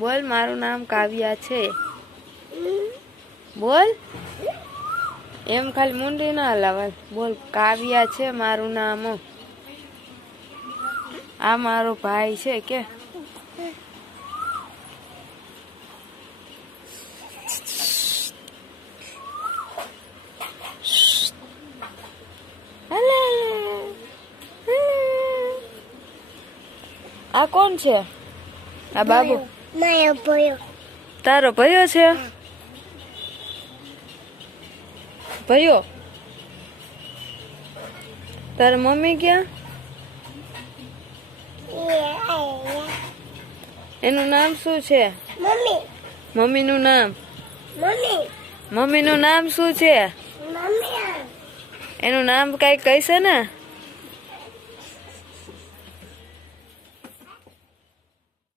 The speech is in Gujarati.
બોલ મારું નામ કાવ્યા છે બોલ એમ ખાલી મુંડી ના હલાવાય બોલ કાવ્યા છે મારું નામ આ મારો ભાઈ છે કે આ કોણ છે આ બાબુ મારો ભયો તારો ભયો છે ભયો તારા મમ્મી ક્યાં એનું નામ શું છે મમ્મી મમ્મીનું નામ મમ્મી મમ્મીનું નામ શું છે મમ્મી એનું નામ કઈ કહેશે ને